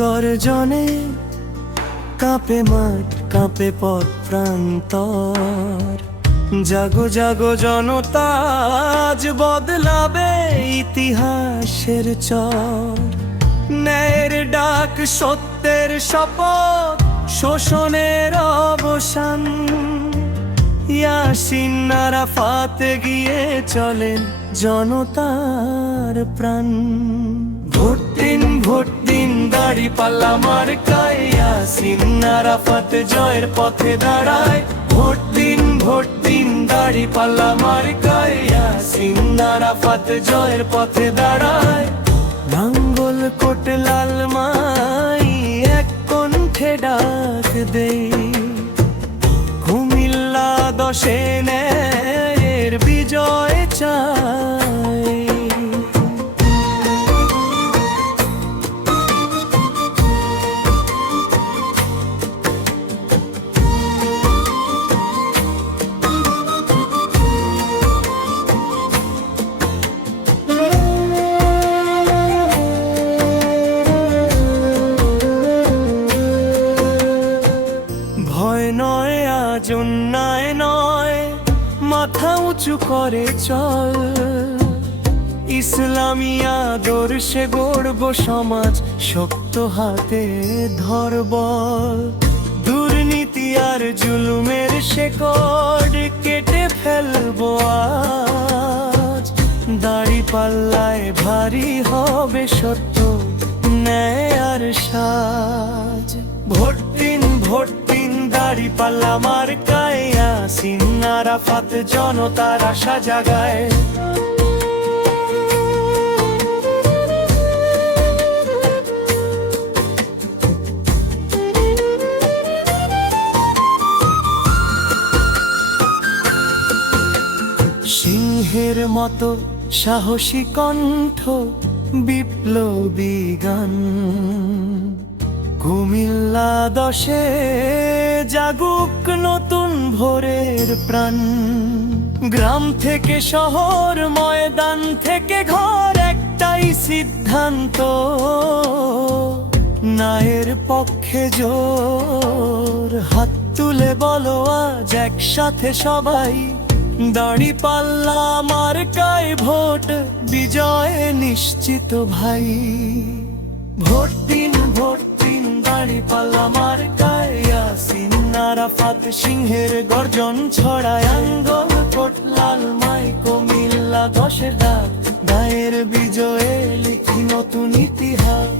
গর্জনে কাঁপে মাঠ, কাঁপে পথ প্রান্তর। জাগো জাগো জনতা, আজ বদলাবে ইতিহাসের চর। ন্যায়ের ডাক, সত্যের শপথ, শোষণের অবসান। ইয়াসিন আরাফাত গিয়ে চলেন জনতার প্রাণ। ভোট দিন, ভোট দিন, দাঁড়িপাল্লা মার্কায় ইয়াসিন আরাফাত জয়ের পথে দাঁড়ায়। ভোট দিন, ভোট দিন, দাঁড়িপাল্লা মার্কায় ইয়াসিন আরাফাত জয়ের পথে দাঁড়ায়। নাঙ্গল কোট লাল মাই এক কণ্ঠে ডাক দেই, কুমিল্লা 10-এ ন্যায়ের বিজয় চাই। ভয় নয়, আজ অন্যায় নয়, মাথা উঁচু করে চল। ইসলামী আদর্শে গড়ব সমাজ, শক্ত হাতে ধরব। দুর্নীতি আর জুলুমের শেকড় কেটে ফেলবো আজ। দাঁড়িপাল্লায় ভারী হবে সত্য, ন্যায় আর সাজ। ভোট দিন, ভোট দিন, দাঁড়িপাল্লা মার্কায় ইয়াসিন আরাফাত জনতার আশা জাগায়। সিংহের মতো সাহসী কণ্ঠ, বিপ্লবী গান। কুমিল্লা 10-এ জাগুক নতুন ভোরের প্রাণ। গ্রাম থেকে শহর, ময়দান থেকে ঘর, একটাই সিদ্ধান্ত, ন্যায়ের পক্ষে জোর। হাত তুলে বলো আজ একসাথে সবাই, দাঁড়িপাল্লা মার্কায় ভোট, বিজয় নিশ্চিত ভাই। ভোট দিন, ভোট দিন, দাঁড়িপাল্লা মার্কায় ইয়াসিন আরাফাত সিংহের গর্জন ছড়ায়। আঙ্গল কোট লাল মাই, কুমিল্লা 10-এর ডাক, গায়ের বিজয়ে লিখি নতুন ইতিহাস।